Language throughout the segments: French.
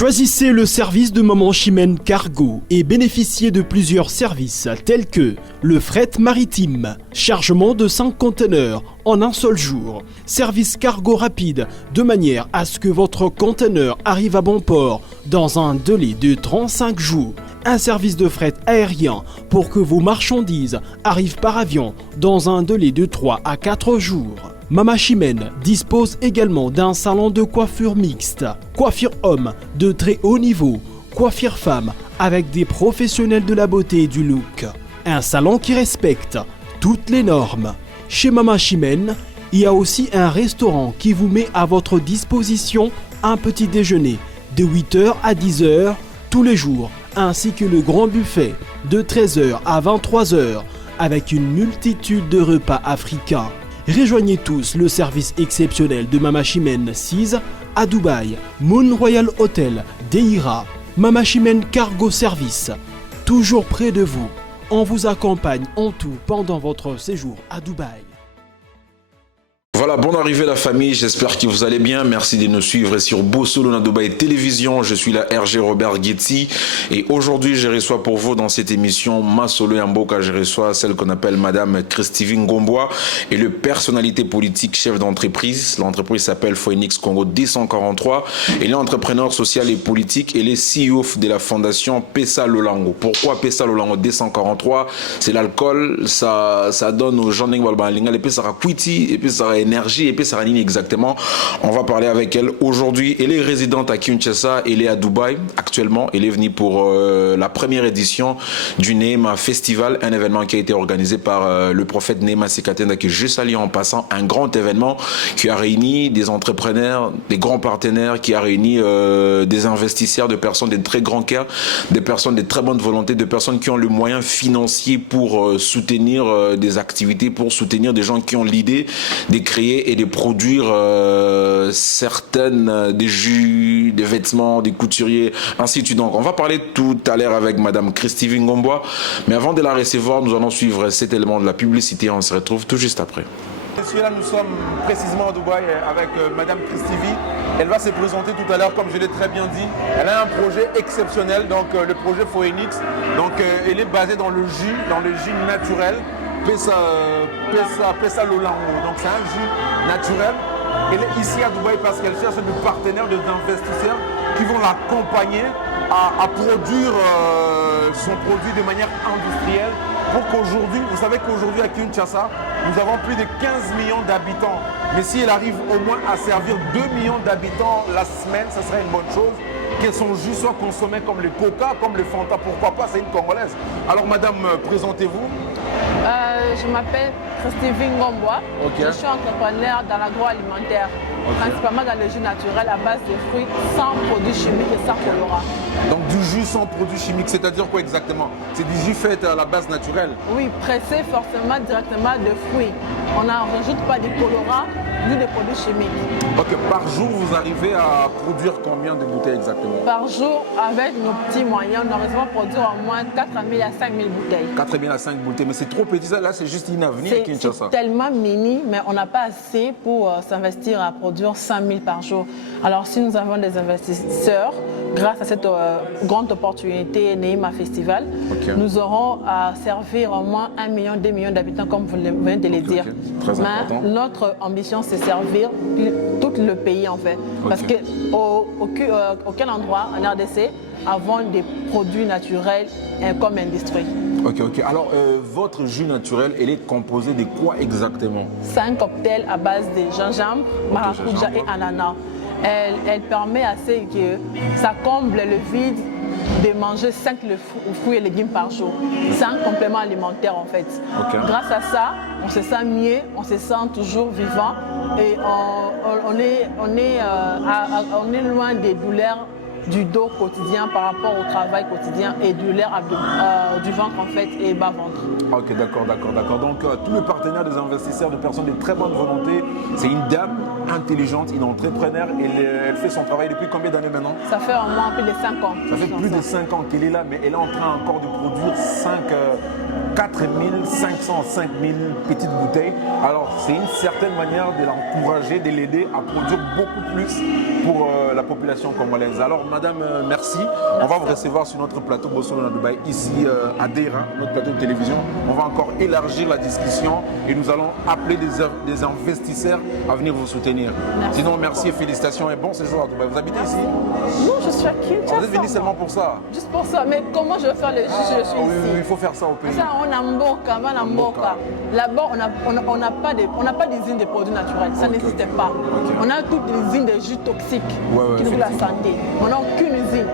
Choisissez le service de Maman Chimène Cargo et bénéficiez de plusieurs services tels que le fret maritime, chargement de 5 conteneurs en un seul jour, service cargo rapide de manière à ce que votre conteneur arrive à bon port dans un délai de 35 jours, un service de fret aérien pour que vos marchandises arrivent par avion dans un délai de 3 à 4 jours. Mama Chimène dispose également d'un salon de coiffure mixte, coiffure homme de très haut niveau, coiffure femme avec des professionnels de la beauté et du look. Un salon qui respecte toutes les normes. Chez Mama Chimène, il y a aussi un restaurant qui vous met à votre disposition un petit déjeuner de 8h à 10h tous les jours, ainsi que le grand buffet de 13h à 23h avec une multitude de repas africains. Rejoignez tous le service exceptionnel de Mama Chimène 6 à Dubaï, Moon Royal Hotel, Deira, Mama Chimène Cargo Service, toujours près de vous. On vous accompagne en tout pendant votre séjour à Dubaï. Voilà, bonne arrivée la famille, j'espère que vous allez bien. Merci de nous suivre sur Bossolo na Dubaï Télévision. Je suis la RG Robert Guetzi et aujourd'hui je reçois pour vous dans cette émission Masolo Yamboka, je reçois celle qu'on appelle Madame Christine Ngomboa et le personnalité politique chef d'entreprise. L'entreprise s'appelle Phoenix Congo 243 et l'entrepreneur social et politique et les CEO de la fondation Pesa Lolango. Pourquoi Pesa Lolango 243? C'est l'alcool, ça donne aux gens et puis ça raquiti et puis ça énergie et puis ça ranine exactement. On va parler avec elle aujourd'hui. Elle est résidente à Kinshasa, elle est à Dubaï actuellement. Elle est venue pour la première édition du Neema Festival, un événement qui a été organisé par le prophète Neema Sekatenda, que je salue en passant, un grand événement qui a réuni des entrepreneurs, des grands partenaires, qui a réuni des investisseurs, de personnes de très grands cœurs, des personnes de très bonne volonté, de personnes qui ont le moyen financier pour soutenir des activités, pour soutenir des gens qui ont l'idée de créer et de produire certaines des jus, des vêtements, des couturiers, ainsi de suite. Donc on va parler tout à l'heure avec Madame Christine Ngomboa, mais avant de la recevoir, nous allons suivre cet élément de la publicité. On se retrouve tout juste après. Là, nous sommes précisément à Dubaï avec Madame Christine. Elle va se présenter tout à l'heure, comme je l'ai très bien dit. Elle a un projet exceptionnel, donc le projet Phoenix. Donc elle est basée dans le jus naturel. Pesa Lolango. Donc c'est un jus naturel. Elle est ici à Dubaï parce qu'elle cherche des partenaires, des investisseurs qui vont l'accompagner à produire son produit de manière industrielle. Pour qu'aujourd'hui, vous savez qu'aujourd'hui à Kinshasa, nous avons plus de 15 millions d'habitants. Mais si elle arrive au moins à servir 2 millions d'habitants la semaine, ça serait une bonne chose. Que son jus soit consommé comme le Coca, comme le Fanta, pourquoi pas, c'est une Congolaise. Alors madame, présentez-vous. Je m'appelle Christine Ngomboa. Okay. Je suis entrepreneur dans l'agroalimentaire, principalement dans le jus naturel à base de fruits sans produits chimiques et sans colorants. Donc du jus sans produits chimiques, c'est-à-dire quoi exactement? C'est du jus fait à la base naturelle? Oui, pressé forcément directement de fruits. On n'en rajoute pas de colorants ni de produits chimiques. Ok, par jour, vous arrivez à produire combien de bouteilles exactement? Par jour, avec nos petits moyens, on arrive à produire au moins 4 000 à 5 000 bouteilles. 4 000 à 5 bouteilles, mais c'est trop petit, ça, là c'est juste une avenue à Kinshasa. C'est tellement mini, mais on n'a pas assez pour s'investir à produire 5 000 par jour. Alors si nous avons des investisseurs, grâce à cette grande opportunité Neema Festival, nous aurons à servir au moins 1 million, 2 millions d'habitants, comme vous venez de le dire. Très important. Notre ambition, c'est servir tout le pays en fait. Parce qu'aucun endroit en RDC avons des produits naturels comme industrie. Ok. Alors, votre jus naturel, elle est composée de quoi exactement? C'est un cocktail à base de gingembre, maracuja et ananas. Elle permet à ce que ça comble le vide de manger 5 fruits et légumes par jour. C'est un complément alimentaire en fait. Grâce à ça, on se sent mieux, on se sent toujours vivant et on est loin des douleurs du dos quotidien par rapport au travail quotidien et du ventre en fait et bas-ventre. Ok, d'accord. Donc tous les partenaires des investisseurs, de personnes de très bonne volonté, c'est une dame intelligente, une entrepreneur. Elle fait son travail depuis combien d'années maintenant? Ça fait au moins plus de 5 ans. Ça fait plus de 5 ans qu'elle est là, mais elle est en train encore de produire 4500, 5000 petites bouteilles. Alors c'est une certaine manière de l'encourager, de l'aider à produire beaucoup plus pour la population congolaise. Alors madame, merci. On va vous recevoir sur notre plateau Bossolo na Dubaï, ici à Deira, notre plateau de télévision. On va encore élargir la discussion et nous allons appeler des investisseurs à venir vous soutenir. Merci. Sinon, merci et félicitations et bon séjour à Dubaï. Vous habitez ici? Non, je suis à Kinshasa. Vous êtes venu seulement pour ça? Juste pour ça. Mais comment je vais faire le juge? Je suis Oui, ici. oui, il faut faire ça au pays. Ça, on a Mboka, on a Mboka. Là-bas, on n'a pas d'usine de produits naturels. Ça n'existe pas. On a toutes des usines de jus toxiques qui nous font la santé. On n'a aucune usine.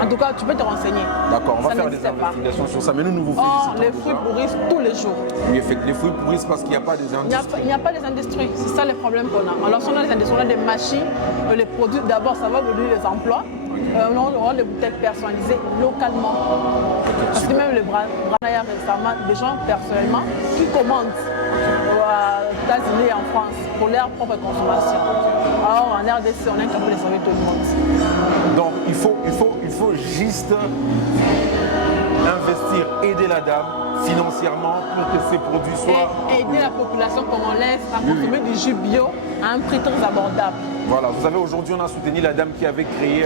En tout cas, tu peux te renseigner. D'accord, on va Ça faire des n'existe pas. investigations sur ça. Mais nous vous Oh, félicitons. les fruits pourrissent tous les jours. Oui, les fruits pourrissent parce qu'il n'y a pas des industries. Il n'y a pas les industries. C'est ça le problème qu'on a. Alors, si on a les industries, on a des machines, les produits, d'abord, ça va donner les emplois. On a des bouteilles personnalisées localement. Parce que même le Branaya récemment, des gens personnellement qui commandent aux États-Unis et en France pour leur propre consommation. Alors en RDC, on est capable de servir tout le monde. Donc il faut juste investir, aider la dame financièrement pour que ces produits soient... Et aider la population congolaise à consommer du jus bio à un prix très abordable. Voilà, vous savez, aujourd'hui, on a soutenu la dame qui avait créé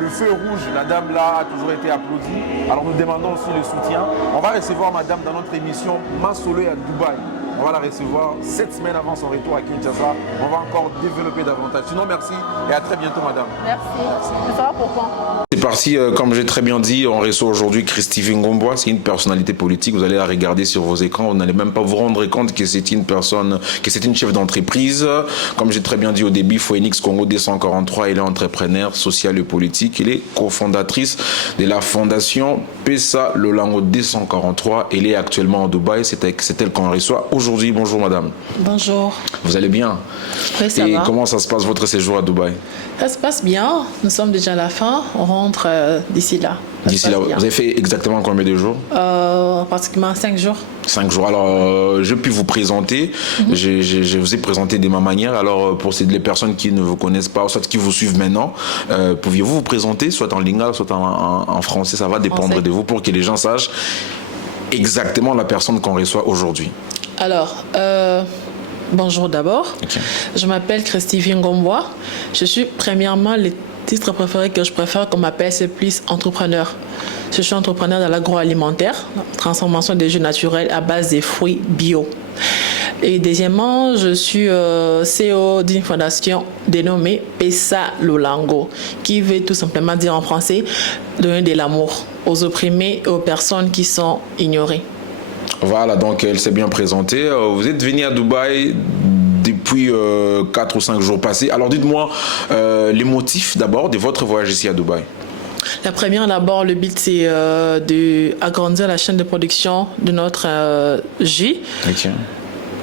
le feu rouge. La dame là a toujours été applaudie. Alors nous demandons aussi le soutien. On va recevoir madame dans notre émission Masolo à Dubaï. On va la recevoir 7 semaines avant son retour à Kinshasa. On va encore développer davantage. Sinon, merci et à très bientôt, madame. Merci. Ça va pour quand? C'est parti, comme j'ai très bien dit, on reçoit aujourd'hui Christine Ngomboa, c'est une personnalité politique, vous allez la regarder sur vos écrans, vous n'allez même pas vous rendre compte que c'est une personne, que c'est une chef d'entreprise. Comme j'ai très bien dit au début, Phoenix Congo 243, elle est entrepreneur sociale et politique, elle est cofondatrice de la fondation PESA Lolango 243, elle est actuellement à Dubaï, c'est elle qu'on reçoit aujourd'hui. Bonjour madame. Bonjour. Vous allez bien? Oui, ça va. Et comment ça se passe votre séjour à Dubaï? Ça se passe bien, nous sommes déjà à la fin, on rentre d'ici là. D'ici là, vous avez fait exactement combien de jours? Pratiquement 5 jours. 5 jours. Alors, je puis vous présenter. Je vous ai présenté de ma manière. Alors, pour les personnes qui ne vous connaissent pas, soit qui vous suivent maintenant, pouviez-vous vous présenter, soit en lingala, soit en français? Ça va dépendre de vous pour que les gens sachent exactement la personne qu'on reçoit aujourd'hui. Alors, bonjour d'abord. Okay. Je m'appelle Christine Ngomboa. Je suis premièrement le titre préféré que je préfère qu'on m'appelle, c'est plus entrepreneur. Je suis entrepreneur dans l'agroalimentaire, transformation des jus naturels à base des fruits bio. Et deuxièmement, je suis CEO d'une fondation dénommée PESA Lolango, qui veut tout simplement dire en français donner de l'amour aux opprimés et aux personnes qui sont ignorées. Voilà, donc elle s'est bien présentée. Vous êtes venu à Dubaï depuis 4 ou 5 jours passés. Alors dites-moi les motifs d'abord de votre voyage ici à Dubaï. La première, d'abord, le but, c'est d'agrandir la chaîne de production de notre jus. Okay.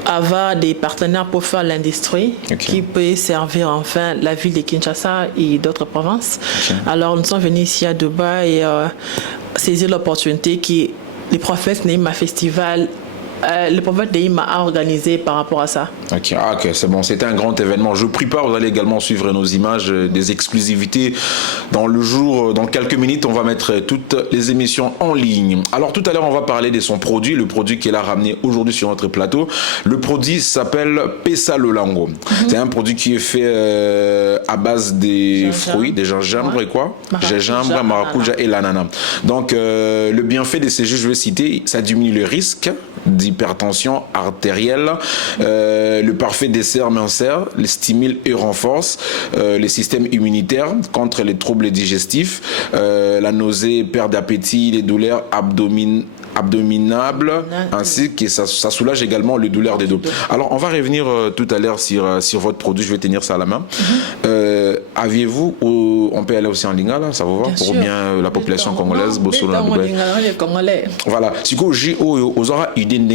Avoir des partenaires pour faire l'industrie qui peut servir enfin la ville de Kinshasa et d'autres provinces. Alors nous sommes venus ici à Dubaï et saisir l'opportunité que les prophètes Neima Festival, le prophète Neima a organisé par rapport à ça. Ok, c'est bon, c'était un grand événement. Je prie pas, vous allez également suivre nos images, des exclusivités. Dans quelques minutes, on va mettre toutes les émissions en ligne. Alors tout à l'heure, on va parler de son produit, le produit qu'elle a ramené aujourd'hui sur notre plateau. Le produit s'appelle PESA Lolango. C'est un produit qui est fait à base des fruits, des gingembre et quoi? Gingembre, maracuja et l'ananas. Donc le bienfait de ces jus, je vais citer, ça diminue le risque d'hypertension artérielle, le parfait dessert mincère, le stimule et renforce le système immunitaire contre les troubles digestifs, la nausée, perte d'appétit, les douleurs abdominables, ainsi que ça soulage également les douleurs des dos. Alors on va revenir tout à l'heure sur votre produit, je vais tenir ça à la main. Aviez-vous, on peut aller aussi en lingala, ça vous va, bien pour sûr. Bien la population congolaise, Bossolo na Dubaï. Voilà, si vous avez une idée de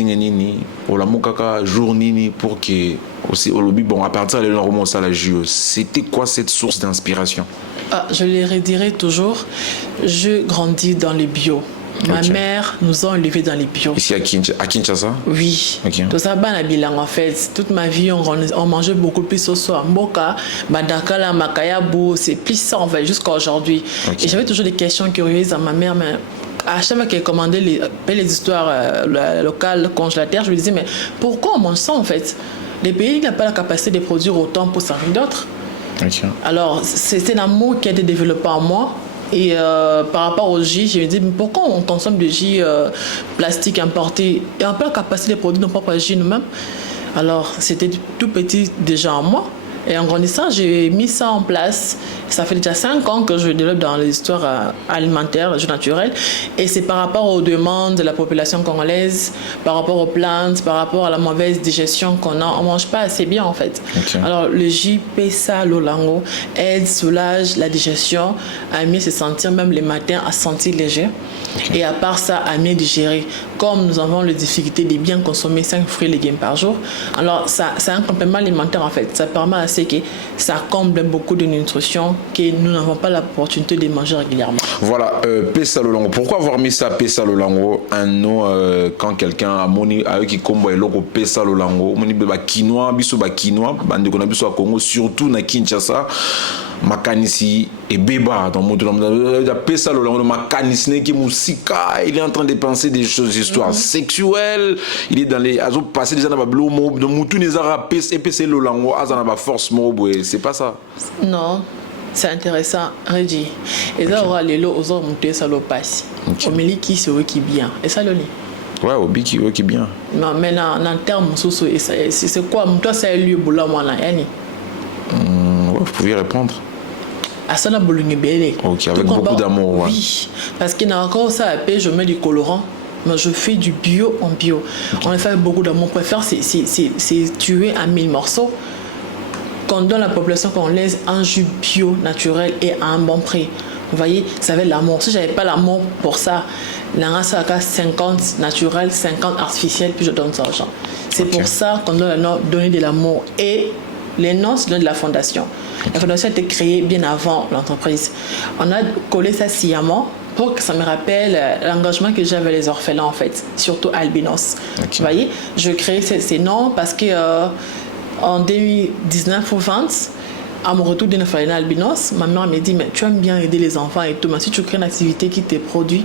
la jour nini pour que aussi au lobby, bon, à partir de l'heure ça la jus, c'était quoi cette source d'inspiration? Je le redirai toujours, je grandis dans le bio. Ma mère nous a élevés dans les bio. Ici à Kinshasa? Oui. Tout ça, en fait. Toute ma vie, on mangeait beaucoup plus au soir. Mboka, Badakala, Makayabu, c'est plus ça, en fait, jusqu'à aujourd'hui. Et j'avais toujours des questions curieuses à ma mère, mais à chaque fois qu'elle commandait les histoires locales, congélateurs, je lui disais, mais pourquoi on mange ça en fait? Les pays n'ont pas la capacité de produire autant pour servir d'autres. Okay. Alors, c'est un amour qui a été développé en moi. Et par rapport au jus, je me dis, mais pourquoi on consomme du jus plastique importé et on n'a pas la capacité de produire nos propres jus nous-mêmes? Alors, c'était tout petit déjà en moi. Et en grandissant, j'ai mis ça en place. Ça fait déjà 5 ans que je développe dans l'histoire alimentaire, le jus naturel. Et c'est par rapport aux demandes de la population congolaise, par rapport aux plantes, par rapport à la mauvaise digestion qu'on a. On ne mange pas assez bien, en fait. Okay. Alors, le jus Pesa Lolango aide, soulage la digestion, à mieux se sentir, même les matins, à se sentir léger. Okay. Et à part ça, à mieux digérer. Comme nous avons la difficulté de bien consommer 5 fruits et légumes par jour, alors c'est un complément alimentaire, en fait. Ça permet à ce que ça comble beaucoup de nutrition que nous n'avons pas l'opportunité de manger régulièrement. Voilà, Pesa Lolango. Pourquoi avoir mis ça Pesa Lolango? Un nom quand quelqu'un a moni avec qui combat le logo Pesa Lolango, moni ba quinoa, biso ba quinoa, bande qu'on a biso à Congo, surtout na Kinshasa. Makanisi et Beba dans mon Pesa Lolango, Makanisi qui musika, il est en train de penser des choses, histoires sexuelles, il est dans les azo passé des années à Blomo, de Moutou Nezara Pesa Lolango, azana ba force mob, c'est pas ça. Non. C'est intéressant, Reggie. Et ça aura les lots aux hommes montés, ça le passe. Au milieu qui se veut qui bien. Et ça le lit. Ouais, au milieu qui veut qui bien. Non, mais en termes sociaux, c'est quoi? Toi, c'est un lieu pour l'homme, là, Yanni. Vous pouvez répondre. À ça, la boulogne belle. Ok, avec beaucoup d'amour. Oui, parce qu'il y a encore ça à paix, je mets du colorant. Mais je fais du bio en bio. Okay. On le fait avec beaucoup d'amour. Mon préféré, c'est tuer à 1000 morceaux. Qu'on donne à la population congolaise un jus bio, naturel et à un bon prix. Vous voyez, ça va être l'amour. Si je n'avais pas l'amour pour ça, la race a 50 naturel, 50 artificiel, puis je donne ça aux gens. C'est pour ça qu'on doit donner de l'amour. Et les noms, c'est de la fondation. La fondation a été créée bien avant l'entreprise. On a collé ça sciemment pour que ça me rappelle l'engagement que j'avais les orphelins, en fait, surtout albinos. Vous voyez, je crée ces noms parce que en 2019 ou 20, à mon retour d'une orphelinat albinos, ma mère me dit, mais tu aimes bien aider les enfants et tout, mais si tu crées une activité qui te produit,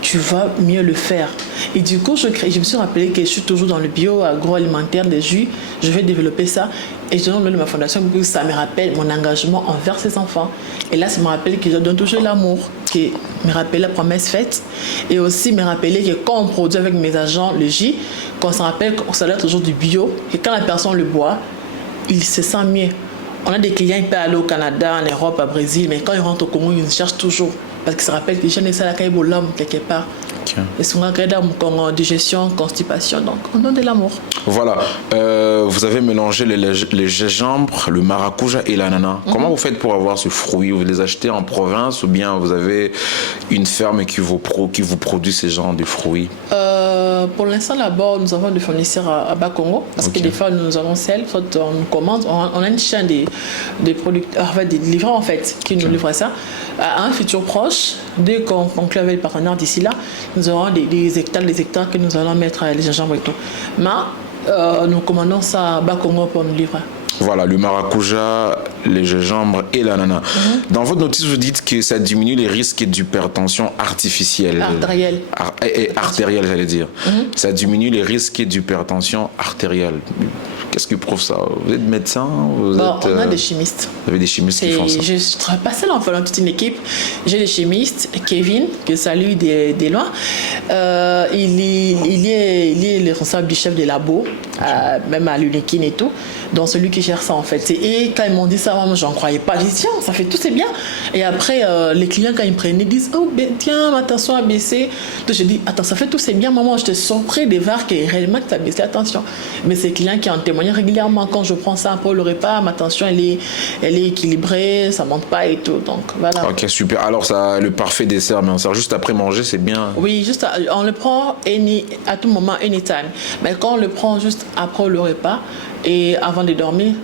tu vas mieux le faire. Et du coup, je me suis rappelé que je suis toujours dans le bio agroalimentaire des jus. Je vais développer ça. Et je donne ma fondation parce que ça me rappelle mon engagement envers ces enfants. Et là, ça me rappelle que je donne toujours l'amour, qui me rappelle la promesse faite. Et aussi me rappeler que quand on produit avec mes agents le jus, qu'on se rappelle que ça doit être toujours du bio. Et quand la personne le boit, il se sent mieux. On a des clients qui peuvent aller au Canada, en Europe, au Brésil, mais quand ils rentrent au Congo, ils cherchent toujours. Parce qu'ils se rappellent que les gens ne savent pas l'homme quelque part. Et souvent, comme digestion, constipation, donc on donne de l'amour. Voilà, vous avez mélangé les gingembre, le maracuja et l'ananas. Comment vous faites pour avoir ce fruit? Vous les achetez en province ou bien vous avez une ferme qui vous produit ces genres de fruits? Pour l'instant, d'abord, nous avons des fournisseurs à Bas-Congo, parce que des fois, nous avons celle, soit on nous commande, on a une chaîne des producteurs, des livreurs en fait, qui nous livrent ça. À un futur proche, dès qu'on conclut avec le partenaire d'ici là, nous aurons des hectares que nous allons mettre les gingembre et tout. Mais nous commandons ça à Bas-Congo pour nous livrer. Voilà, le maracuja, les gingembre et l'ananas. Dans votre notice, vous dites que ça diminue les risques d'hypertension artificielle. Artérielle. Artérielle, j'allais dire. Ça diminue les risques d'hypertension artérielle. Qu'est-ce qui prouve ça? Vous êtes médecin? On a des chimistes. Vous avez des chimistes qui font ça? Je ne travaille pas seule en faisant toute une équipe. J'ai des chimistes, Kevin, que salue des loin. Il est le responsable du chef des labos, même à l'Unekin et tout. Donc celui qui gère ça en fait. Et quand ils m'ont dit ça, moi j'en croyais pas. J'ai dit tiens, ça fait tout, c'est bien. Et après, les clients quand ils me prenaient, ils disent oh tiens, ma tension a baissé. Donc j'ai dit attends, ça fait tout, c'est bien maman, je te surpris de voir que réellement que ça a baissé, attention. Mais c'est les clients qui en témoignent régulièrement. Quand je prends ça pour le repas, ma tension elle est équilibrée, ça monte pas et tout. Donc voilà. Ok, super. Alors ça, le parfait dessert, mais on sert juste après manger, c'est bien. Oui, juste on le prend à tout moment, anytime. Mais quand on le prend juste après le repas et avant de dormir,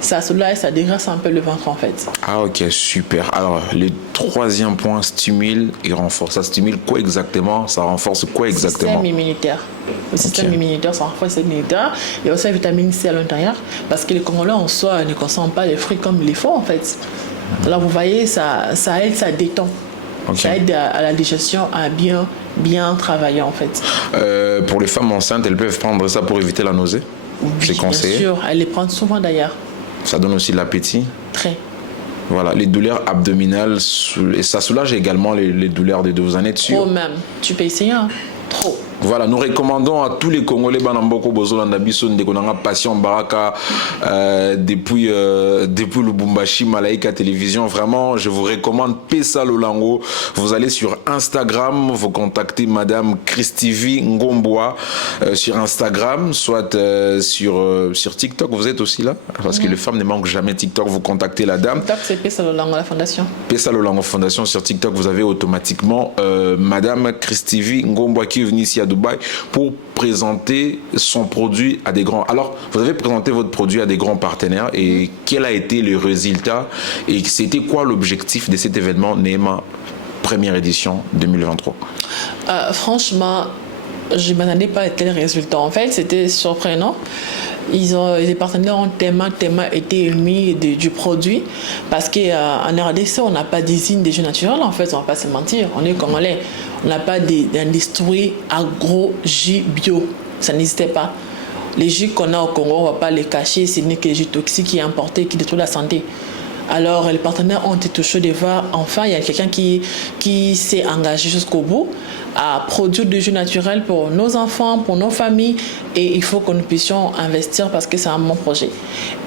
ça soulage, ça dégraisse un peu le ventre en fait. Ah ok, super. Alors le troisième point, stimule et renforce. Ça stimule quoi exactement? Ça renforce quoi exactement? Le système immunitaire. Le système immunitaire, ça renforce le système immunitaire. Il y a aussi la vitamine C à l'intérieur parce que les Congolais en soi ne consomment pas les fruits comme il faut en fait. Alors vous voyez, ça aide, ça détend. Okay. Ça aide à la digestion à bien travailler en fait. Pour les femmes enceintes, elles peuvent prendre ça pour éviter la nausée? Oui, c'est conseillé? Bien sûr, elles les prennent souvent d'ailleurs. Ça donne aussi de l'appétit? Très. Voilà, les douleurs abdominales, et ça soulage également les douleurs des dos, vous en êtes sûr? Trop même, tu peux essayer, hein? Trop. Voilà, nous recommandons à tous les Congolais Banamboko Bozolanda Biso Ndekonanga Passion Baraka depuis Lubumbashi Malaika Télévision. Vraiment, je vous recommande Pesa Lolango. Vous allez sur Instagram, vous contactez Madame Christivi Ngomboa sur Instagram, soit sur TikTok. Vous êtes aussi là? Parce que les femmes ne manquent jamais TikTok. Vous contactez la dame. TikTok, c'est Pesa Lolango, la fondation. Pesa Lolango Fondation sur TikTok. Vous avez automatiquement Madame Christivi Ngomboa qui est venue ici à Dubaï pour présenter son produit à des grands... Alors, vous avez présenté votre produit à des grands partenaires et quel a été le résultat et c'était quoi l'objectif de cet événement NEMA première édition 2023? Franchement, je ne m'attendais pas à tel résultat. En fait, c'était surprenant. Les partenaires ont tellement été émis du produit parce qu'en RDC, on n'a pas d'usine de jus naturels. En fait, on ne va pas se mentir. On est congolais. On n'a pas d'industrie agro-jus bio. Ça n'existait pas. Les jus qu'on a au Congo, on ne va pas les cacher. Ce n'est que les jus toxiques qui est importé, qui détruisent la santé. Alors, les partenaires ont été touchés de voir, enfin, il y a quelqu'un qui s'est engagé jusqu'au bout à produire du jus naturel pour nos enfants, pour nos familles. Et il faut que nous puissions investir parce que c'est un bon projet.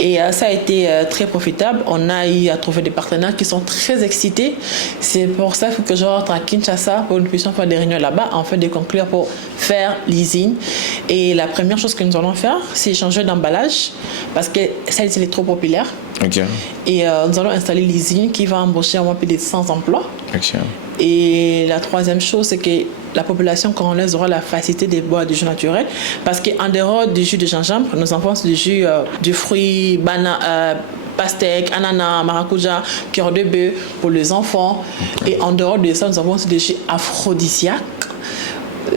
Et ça a été très profitable. On a eu à trouver des partenaires qui sont très excités. C'est pour ça qu'il faut que je rentre à Kinshasa pour que nous puissions faire des réunions là-bas, en fait, de conclure pour faire l'usine. Et la première chose que nous allons faire, c'est changer d'emballage parce que celle-ci est trop populaire. Okay. Et nous allons installer l'usine qui va embaucher au moins plus de 100 emplois. Okay. Et la troisième chose, c'est que la population congolaise aura la facilité de boire du jus naturel parce qu'en dehors du jus de gingembre, nous avons du jus de fruits, pastèque, ananas, maracuja, cœur de bœuf pour les enfants. Okay. Et en dehors de ça, nous avons aussi des jus aphrodisiaques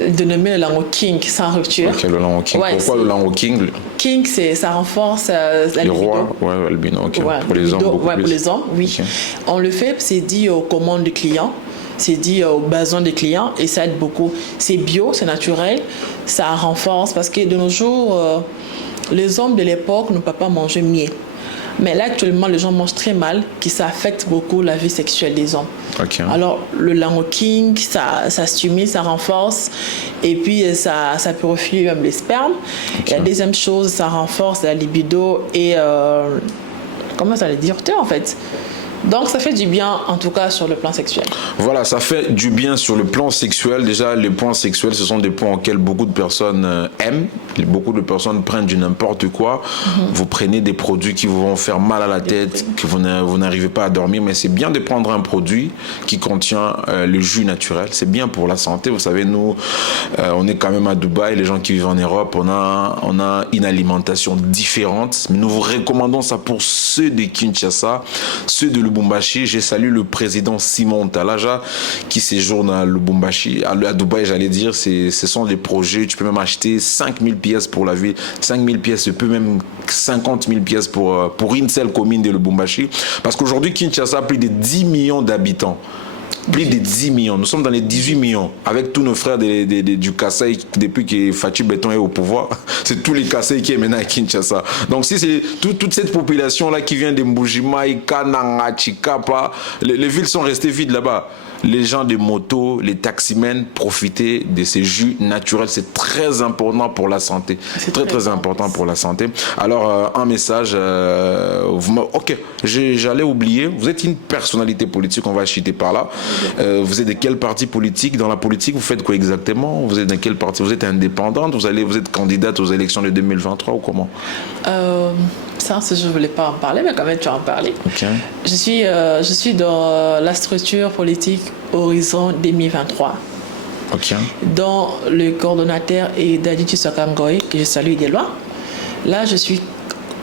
dénommé le Lango King sans rupture. Okay, le Lango King. Ouais, pourquoi le Lango King? King, ça renforce la libido. Le roi, ouais, l'albino, okay. Ouais, pour les hommes, beaucoup plus. Pour les hommes, oui. Okay. On le fait, c'est dit aux commandes du client, c'est dit aux besoins des clients et ça aide beaucoup. C'est bio, c'est naturel, ça renforce parce que de nos jours, les hommes de l'époque ne peuvent pas manger miel. Mais là, actuellement, les gens mangent très mal, qui ça affecte beaucoup la vie sexuelle des hommes. Okay. Alors, le Lango King, ça stimule, ça renforce, et puis ça purifie même les spermes. Okay. Et la deuxième chose, ça renforce la libido et, comment ça les dire, en fait. Donc ça fait du bien en tout cas sur le plan sexuel. Voilà, ça fait du bien sur le plan sexuel. Déjà, les points sexuels, ce sont des points auxquels beaucoup de personnes aiment. Beaucoup de personnes prennent du n'importe quoi. Vous prenez des produits qui vous vont faire mal à la tête, que vous n'arrivez pas à dormir. Mais c'est bien de prendre un produit qui contient le jus naturel. C'est bien pour la santé. Vous savez, nous, on est quand même à Dubaï. Les gens qui vivent en Europe, on a une alimentation différente. Mais nous vous recommandons ça pour ceux de Kinshasa, ceux de Lubumbashi. J'ai salué le président Simon Talaja qui séjourne à Lubumbashi, à Dubaï, j'allais dire. Ce sont des projets, tu peux même acheter 5000 pièces pour la ville, 5000 pièces, tu peux même 50 000 pièces pour une seule commune de Lubumbashi. Parce qu'aujourd'hui, Kinshasa a plus de 10 millions d'habitants. Plus de 10 millions. Nous sommes dans les 18 millions. Avec tous nos frères du Kassai, depuis que Fatou Béton est au pouvoir, c'est tous les Kassai qui est maintenant à Kinshasa. Donc si c'est toute cette population-là qui vient de Mbujimai, Kananga, Chikapa, les villes sont restées vides là-bas. Les gens des motos, les taximens, profiter de ces jus naturels. C'est très important pour la santé. C'est très important pour la santé. Alors, un message. Ok, j'allais oublier. Vous êtes une personnalité politique, on va chuter par là. Vous êtes de quel parti politique? Dans la politique, vous faites quoi exactement? Vous êtes dans quel parti? Vous êtes indépendante? Vous êtes candidate aux élections de 2023 ou comment? Ça, je ne voulais pas en parler, mais quand même, tu vas en parler. Okay. Je suis dans la structure politique Horizon 2023. Okay. Dont le coordonnateur est Dadi Tshisakangoy, que je salue des lois. Là, je suis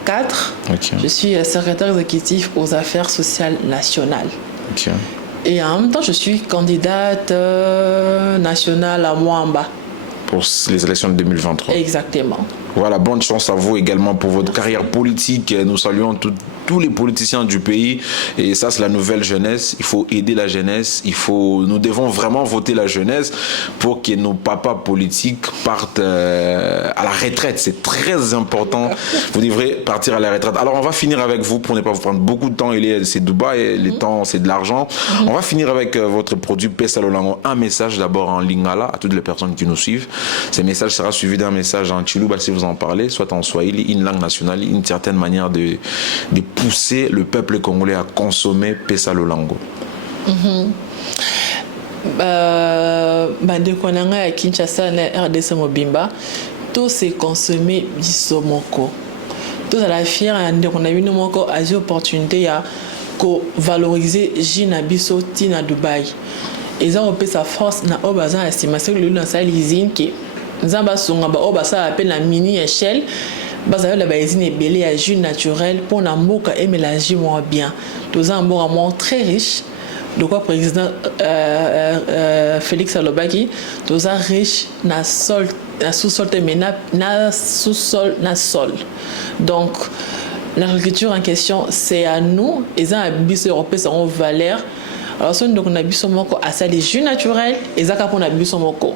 4. Okay. Je suis secrétaire exécutif aux affaires sociales nationales. Okay. Et en même temps, je suis candidate nationale à Mwamba. Pour les élections de 2023. Exactement. Voilà, bonne chance à vous également pour votre carrière politique. Nous saluons tous les politiciens du pays. Et ça, c'est la nouvelle jeunesse. Il faut aider la jeunesse. Nous devons vraiment voter la jeunesse pour que nos papas politiques partent à la retraite. C'est très important. Vous devrez partir à la retraite. Alors, on va finir avec vous pour ne pas vous prendre beaucoup de temps. C'est Dubaï, les temps, c'est de l'argent. On va finir avec votre produit Pesa Lolango. Un message d'abord en lingala à toutes les personnes qui nous suivent. Ce message sera suivi d'un message en Chiluba si vous en parlez, soit en Swahili, une langue nationale, une certaine manière de pousser le peuple congolais à consommer Pesa Lolango. Bandeko nanga ya Kinshasa na RDC Mobimba, tout c'est consommer biso moko. Tout à la fière ndeko na bino moko azi opportunité ya ko valoriser jina biso tina Dubaï. Et ça on peut sa force na obaza estimation que le sa usine qui nzamba songa ba obasa appelle la mini échelle. Baza la usine est belé à jus naturel pour na moka et mélanger moins bien. Tous un bon amont très riche. De quoi président Félix Alobaki, tous un riche na sol na sous-sol na sous-sol na sol. Donc l'agriculture en question c'est à nous et ça a bis européen sont valeur. Alors si on a bis moko à ça les jus naturels et ça pour na bis moko.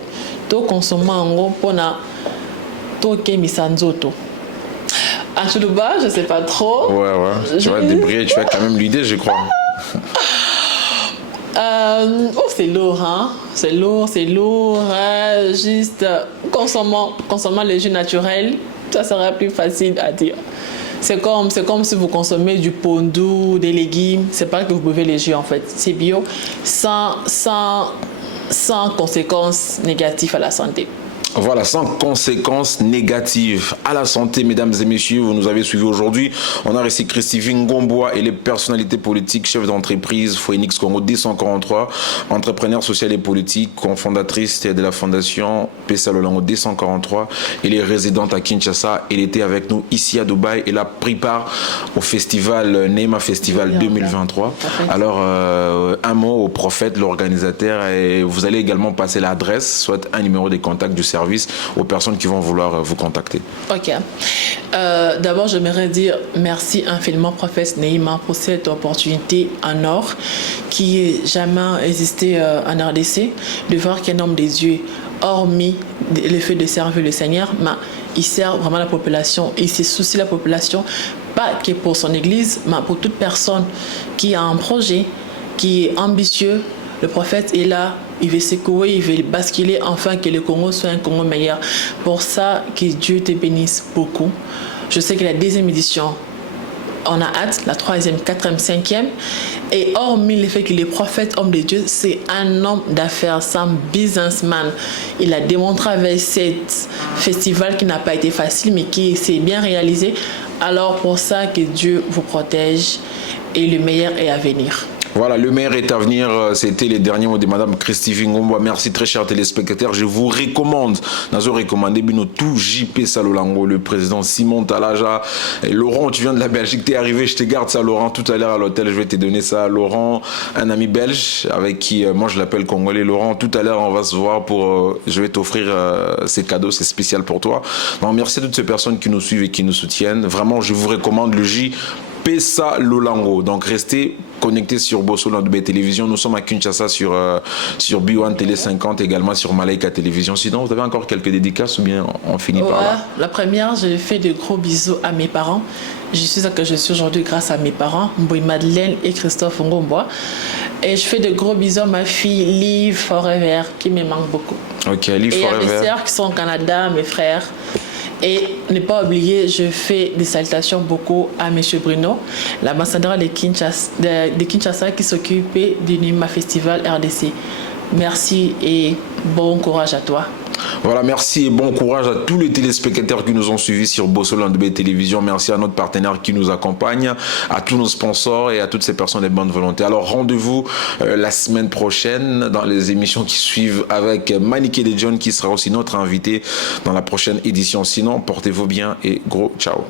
To consommer en gros pour na to kemisanzoto. En Chiluba, je sais pas trop. Ouais. Tu vas te débrouiller, tu as quand même l'idée, je crois. C'est lourd, hein? C'est lourd. Juste consommant les jus naturels, ça sera plus facile à dire. C'est comme si vous consommez du pondou, des légumes. C'est pas que vous buvez les jus en fait. C'est bio, sans conséquences négatives à la santé. Voilà, sans conséquences négatives à la santé, mesdames et messieurs, vous nous avez suivis aujourd'hui. On a reçu Christophe Ngomboa et les personnalités politiques, chef d'entreprise Phoenix Congo 243, entrepreneur social et politique, cofondatrice de la fondation Pesa Lolango 243. Elle est résidente à Kinshasa. Elle était avec nous ici à Dubaï. Elle a pris part au festival Neema Festival 2023. Alors, un mot au prophète, l'organisateur, et vous allez également passer l'adresse, soit un numéro de contact du service aux personnes qui vont vouloir vous contacter. Ok. D'abord, j'aimerais dire merci infiniment, prophète Neema, pour cette opportunité en or qui n'est jamais existé en RDC, de voir qu'un homme des yeux, hormis le fait de servir le Seigneur, mais il sert vraiment la population, il se soucie de la population, pas que pour son église, mais pour toute personne qui a un projet, qui est ambitieux. Le prophète est là, il veut secouer, il veut basculer, enfin que le Congo soit un Congo meilleur. Pour ça, que Dieu te bénisse beaucoup. Je sais que la deuxième édition, on a hâte, la troisième, quatrième, cinquième. Et hormis le fait que le prophète, homme de Dieu, c'est un homme d'affaires, c'est un businessman. Il a démontré avec cet festival qui n'a pas été facile, mais qui s'est bien réalisé. Alors pour ça, que Dieu vous protège et le meilleur est à venir. Voilà, le meilleur est à venir. C'était les derniers mots de Madame Christophe Ngomboa. Merci très chers téléspectateurs. Je vous recommande, tout JP Salolango, le président Simon Talaja. Et Laurent, tu viens de la Belgique, t'es arrivé, je te garde ça, Laurent, tout à l'heure à l'hôtel, je vais te donner ça. Laurent, un ami belge avec qui, moi je l'appelle Congolais. Laurent, tout à l'heure on va se voir pour, je vais t'offrir ces cadeaux, c'est spécial pour toi. Donc, merci à toutes ces personnes qui nous suivent et qui nous soutiennent. Vraiment, je vous recommande le J. Pesa Lolango. Donc restez connectés sur Bossolo Ndoubé Télévision. Nous sommes à Kinshasa sur B1 Télé 50, également sur Malaika Télévision. Sinon, vous avez encore quelques dédicaces ou bien on finit par là? La première, je fais de gros bisous à mes parents. Je suis ce que je suis aujourd'hui grâce à mes parents, Mboui Madeleine et Christophe Ngomboa. Et je fais de gros bisous à ma fille Liv Forever qui me manque beaucoup. Ok, Liv Forever. Et à mes sœurs qui sont au Canada, mes frères. Et ne pas oublier, je fais des salutations beaucoup à M. Bruno, l'ambassadeur de Kinshasa qui s'occupe du Neema Festival RDC. Merci et bon courage à toi. Voilà, merci et bon courage à tous les téléspectateurs qui nous ont suivis sur Bossolo Ndoubé Télévision. Merci à notre partenaire qui nous accompagne, à tous nos sponsors et à toutes ces personnes de bonne volonté. Alors rendez-vous la semaine prochaine dans les émissions qui suivent avec Maniké de John qui sera aussi notre invité dans la prochaine édition. Sinon, portez-vous bien et gros ciao.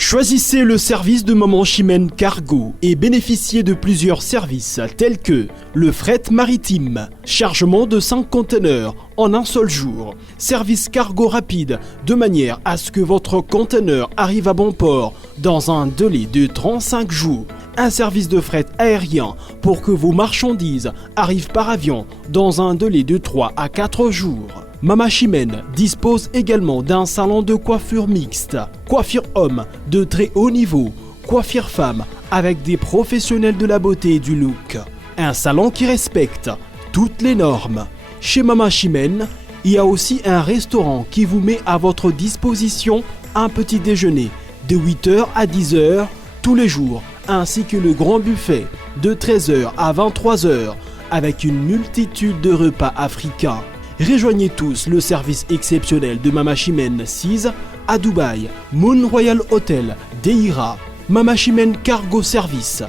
Choisissez le service de Maman Chimène Cargo et bénéficiez de plusieurs services tels que le fret maritime, chargement de 5 conteneurs en un seul jour, service cargo rapide de manière à ce que votre conteneur arrive à bon port dans un délai de 35 jours, un service de fret aérien pour que vos marchandises arrivent par avion dans un délai de 3 à 4 jours. Mama Chimène dispose également d'un salon de coiffure mixte, coiffure homme de très haut niveau, coiffure femme avec des professionnels de la beauté et du look. Un salon qui respecte toutes les normes. Chez Mama Chimène, il y a aussi un restaurant qui vous met à votre disposition un petit déjeuner de 8h à 10h tous les jours, ainsi que le grand buffet de 13h à 23h avec une multitude de repas africains. Rejoignez tous le service exceptionnel de Mama Chimène 6 à Dubaï, Moon Royal Hotel, Deira, Mama Chimène Cargo Service,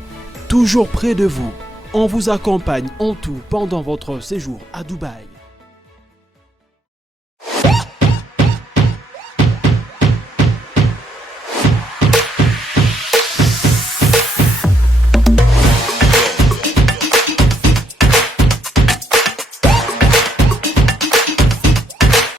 toujours près de vous. On vous accompagne en tout pendant votre séjour à Dubaï.